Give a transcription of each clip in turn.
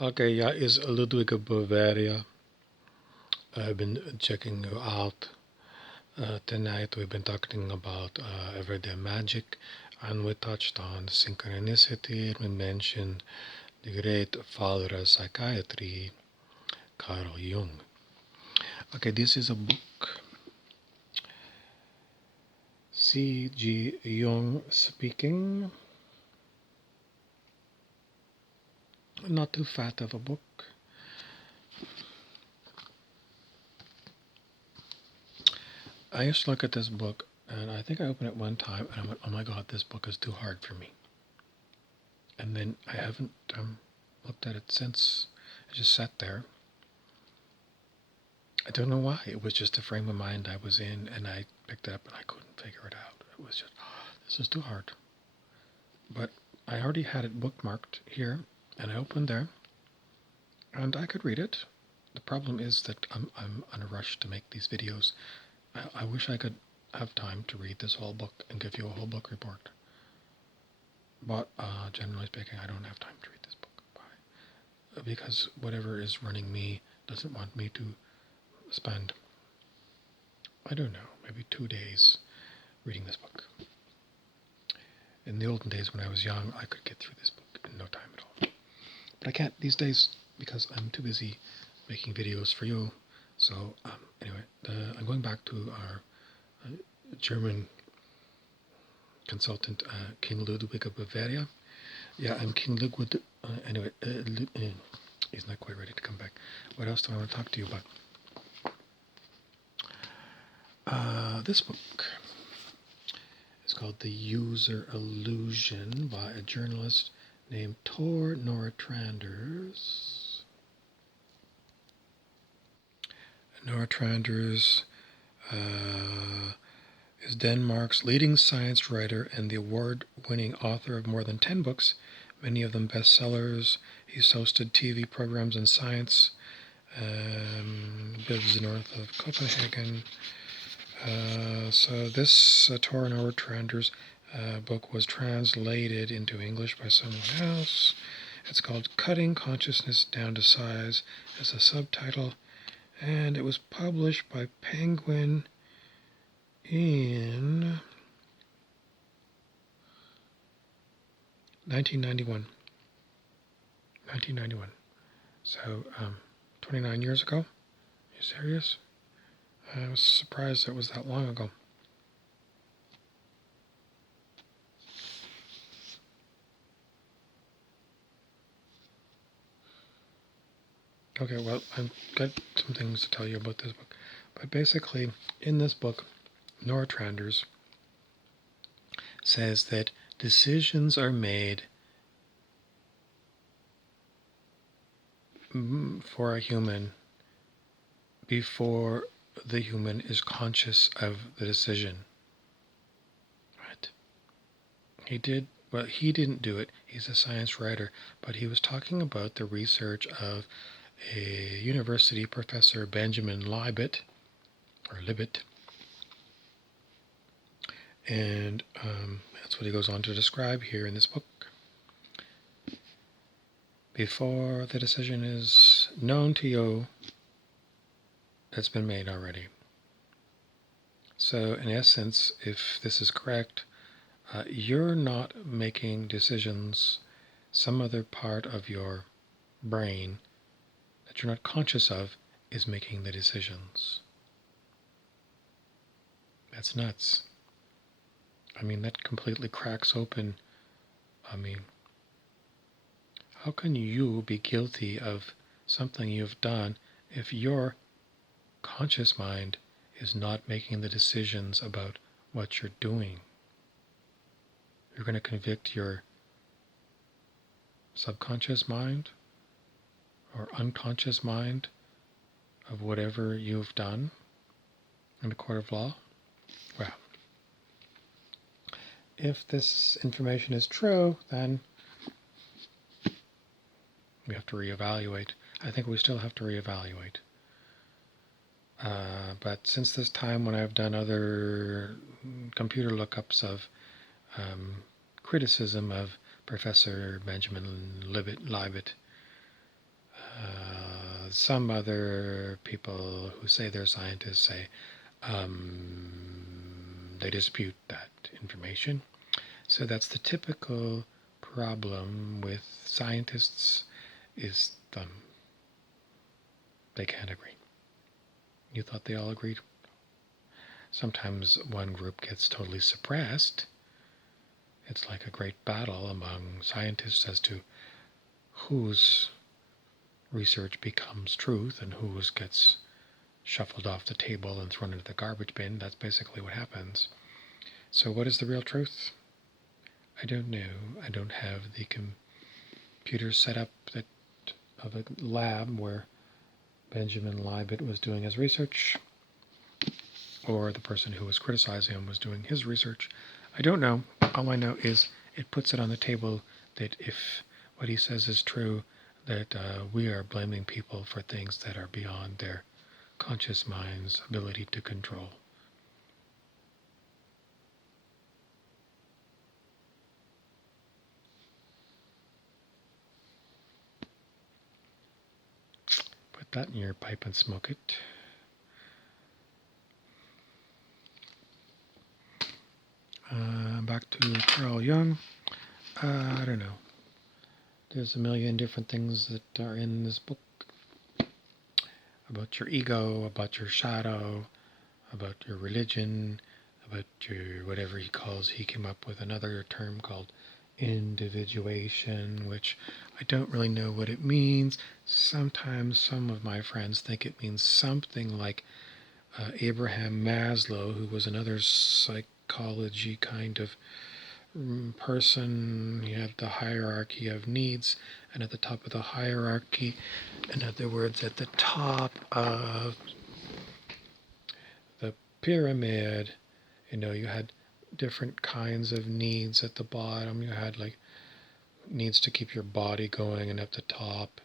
Okay, yeah, is Ludwig of Bavaria. I've been checking you out. Tonight we've been talking about everyday magic, and we touched on synchronicity, and we mentioned the great father of psychiatry, Carl Jung. Okay, this is a book. C.G. Jung speaking. Not too fat of a book. I used to look at this book, and I think I opened it one time, and I went, "Oh my God, this book is too hard for me." And then I haven't looked at it since. I just sat there. I don't know why. It was just a frame of mind I was in, and I picked it up and I couldn't figure it out. It was just, this is too hard. But I already had it bookmarked here, and I opened there, and I could read it. The problem is that I'm on a rush to make these videos. I wish I could have time to read this whole book and give you a whole book report. But generally speaking, I don't have time to read this book. Why? Because whatever is running me doesn't want me to spend, I don't know, maybe 2 days reading this book. In the olden days when I was young, I could get through this book in no time at all. But I can't these days because I'm too busy making videos for you. So anyway, I'm going back to our German consultant, King Ludwig of Bavaria. Yeah, I'm King Ludwig. Anyway, he's not quite ready to come back. What else do I want to talk to you about? This book is called The User Illusion by a journalist named Tor Nordstranders. Nordstranders is Denmark's leading science writer and the award-winning author of more than 10 books, many of them bestsellers. He's hosted TV programs in science, lives north of Copenhagen. So this Tor Nordstranders book was translated into English by someone else. It's called Cutting Consciousness Down to Size as a subtitle, and it was published by Penguin in 1991. 1991. So, 29 years ago? Are you serious? I was surprised it was that long ago. Okay, well, I've got some things to tell you about this book. But basically, in this book, Nordstranders says that decisions are made for a human before the human is conscious of the decision. Right? He didn't do it. He's a science writer, but he was talking about the research of a university professor, Benjamin Libet, and that's what he goes on to describe here in this book. Before the decision is known to you, it's been made already. So in essence, if this is correct, you're not making decisions. Some other part of your brain that you're not conscious of is making the decisions. That's nuts. I mean, that completely cracks open. I mean, how can you be guilty of something you've done if your conscious mind is not making the decisions about what you're doing? You're going to convict your subconscious mind or unconscious mind of whatever you've done in the court of law? Well, if this information is true, then we have to reevaluate. I think we still have to reevaluate. But since this time when I've done other computer lookups of criticism of Professor Benjamin Libet, some other people who say they're scientists say they dispute that information. So that's the typical problem with scientists, is they can't agree. You thought they all agreed? Sometimes one group gets totally suppressed. It's like a great battle among scientists as to whose research becomes truth and whose gets shuffled off the table and thrown into the garbage bin. That's basically what happens. So what is the real truth? I don't know. I don't have the computer set up of a lab where Benjamin Libet was doing his research, or the person who was criticizing him was doing his research. I don't know. All I know is it puts it on the table that if what he says is true, that we are blaming people for things that are beyond their conscious mind's ability to control. Put that in your pipe and smoke it. Back to Carl Jung. I don't know. There's a million different things that are in this book about your ego, about your shadow, about your religion, about your whatever he calls. He came up with another term called individuation, which I don't really know what it means. Sometimes some of my friends think it means something like Abraham Maslow, who was another psychology kind of person. He had the hierarchy of needs, and at the top of the hierarchy, in other words, at the top of the pyramid, you had different kinds of needs at the bottom. You had like needs to keep your body going, and at the top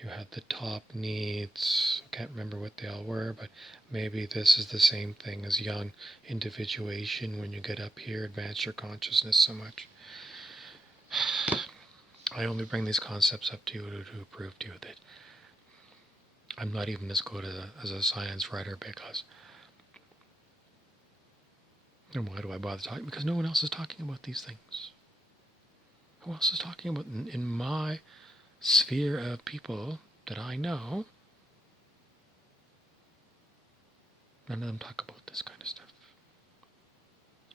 you had the top needs. I can't remember what they all were, but maybe this is the same thing as Jung individuation. When you get up here, advance your consciousness so much. I only bring these concepts up to you to prove to you that I'm not even as good as a science writer, because, and why do I bother talking? Because no one else is talking about these things. Who else is talking about in my sphere of people that I know? None of them talk about this kind of stuff.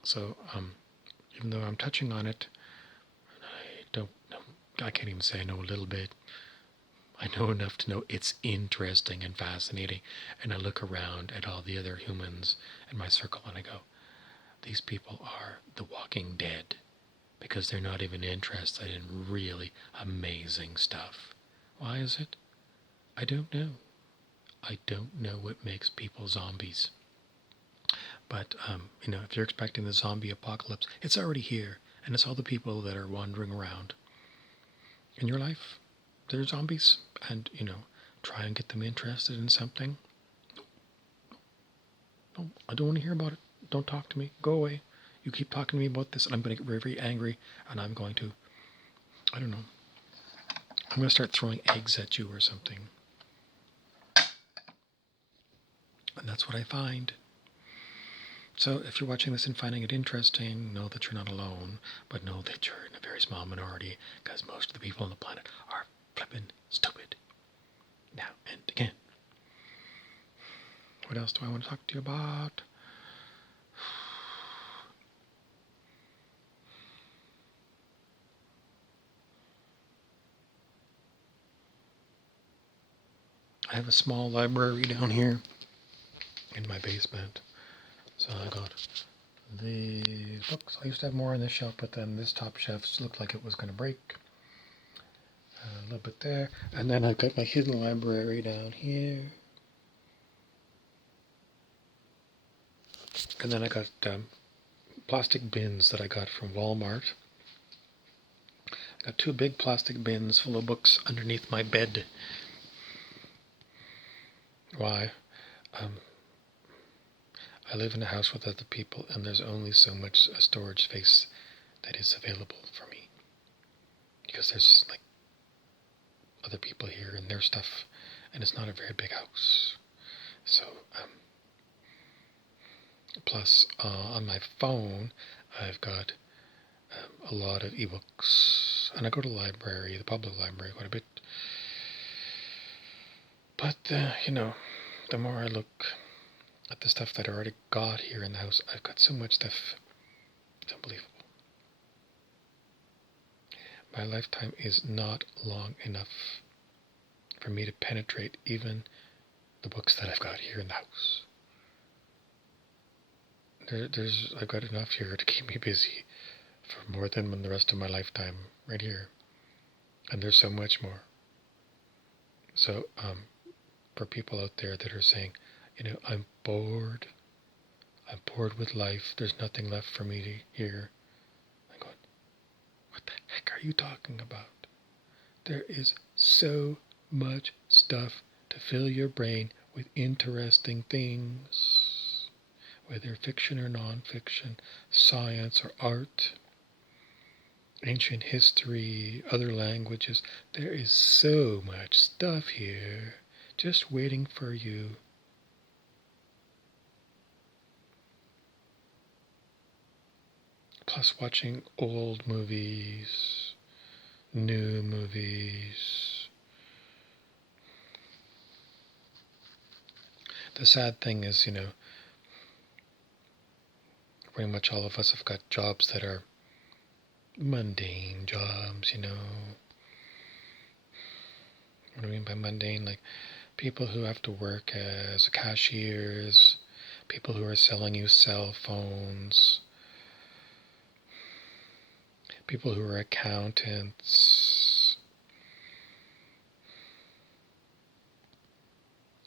So, even though I'm touching on it, I don't know. I can't even say I know a little bit. I know enough to know it's interesting and fascinating. And I look around at all the other humans in my circle and I go, these people are the walking dead, because they're not even interested in really amazing stuff. Why is it? I don't know. I don't know what makes people zombies. But, if you're expecting the zombie apocalypse, it's already here. And it's all the people that are wandering around. In your life, they're zombies. And, try and get them interested in something. No, I don't want to hear about it. Don't talk to me. Go away. You keep talking to me about this, and I'm going to get very, very angry. And I'm going to, I don't know. I'm going to start throwing eggs at you or something. And that's what I find. So if you're watching this and finding it interesting, know that you're not alone, but know that you're in a very small minority, because most of the people on the planet are flippin' stupid. Now and again. What else do I want to talk to you about? I have a small library down here in my basement. So I got the books. I used to have more on this shelf, but then this top shelf looked like it was going to break. A little bit there. And then I've got my hidden library down here. And then I got plastic bins that I got from Walmart. I got 2 big plastic bins full of books underneath my bed. Why? I live in a house with other people, and there's only so much storage space that is available for me. Because there's like other people here and their stuff, and it's not a very big house. So, plus on my phone, I've got a lot of ebooks, and I go to the library, the public library, quite a bit. But the more I look at the stuff that I already got here in the house, I've got so much stuff. It's unbelievable. My lifetime is not long enough for me to penetrate even the books that I've got here in the house. I've got enough here to keep me busy for more than the rest of my lifetime right here. And there's so much more. So, for people out there that are saying, I'm bored with life, there's nothing left for me to hear, I'm going, what the heck are you talking about? There is so much stuff to fill your brain with interesting things, whether fiction or non-fiction, science or art, ancient history, other languages. There is so much stuff here just waiting for you. Plus watching old movies, new movies. The sad thing is, pretty much all of us have got jobs that are mundane jobs, What do I mean by mundane? Like people who have to work as cashiers, people who are selling you cell phones, people who are accountants,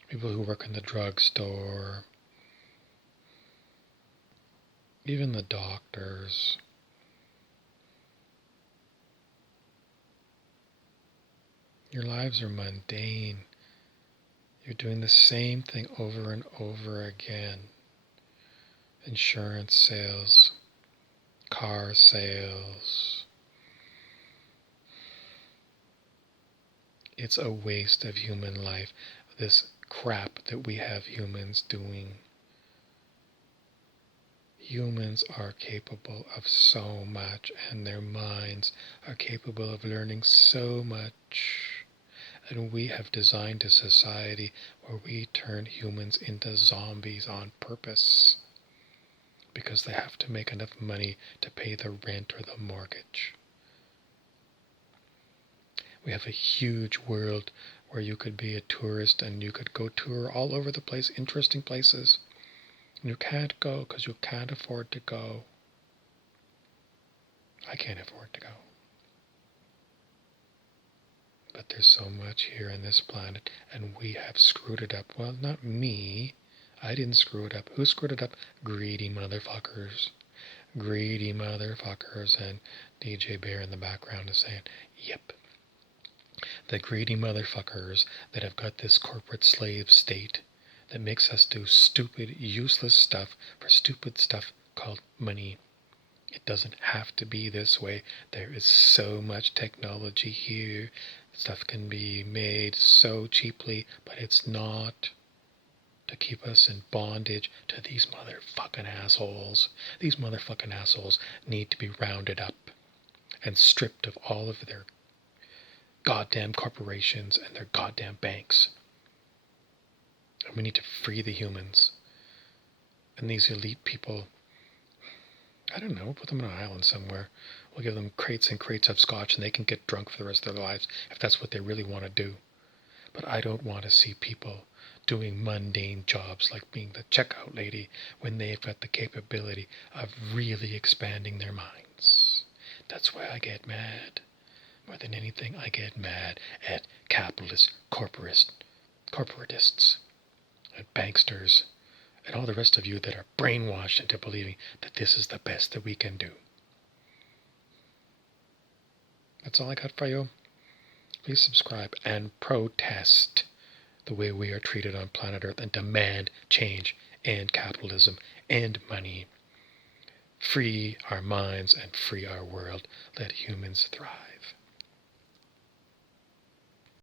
people who work in the drugstore, even the doctors. Your lives are mundane. You're doing the same thing over and over again. Insurance sales, car sales. It's a waste of human life, this crap that we have humans doing. Humans are capable of so much, and their minds are capable of learning so much. And we have designed a society where we turn humans into zombies on purpose because they have to make enough money to pay the rent or the mortgage. We have a huge world where you could be a tourist and you could go tour all over the place, interesting places. And you can't go because you can't afford to go. I can't afford to go. But there's so much here on this planet, and we have screwed it up. Well, not me. I didn't screw it up. Who screwed it up? Greedy motherfuckers. Greedy motherfuckers. And DJ Bear in the background is saying, yep. The greedy motherfuckers that have got this corporate slave state that makes us do stupid, useless stuff for stupid stuff called money. It doesn't have to be this way. There is so much technology here. Stuff can be made so cheaply, but it's not to keep us in bondage to these motherfucking assholes. These motherfucking assholes need to be rounded up and stripped of all of their goddamn corporations and their goddamn banks. And we need to free the humans. And these elite people, I don't know, put them on an island somewhere. We'll give them crates and crates of scotch and they can get drunk for the rest of their lives if that's what they really want to do. But I don't want to see people doing mundane jobs like being the checkout lady when they've got the capability of really expanding their minds. That's why I get mad. More than anything, I get mad at capitalist corporatists and banksters and all the rest of you that are brainwashed into believing that this is the best that we can do. That's all I got for you. Please subscribe and protest the way we are treated on planet Earth and demand change and capitalism and money. Free our minds and free our world. Let humans thrive.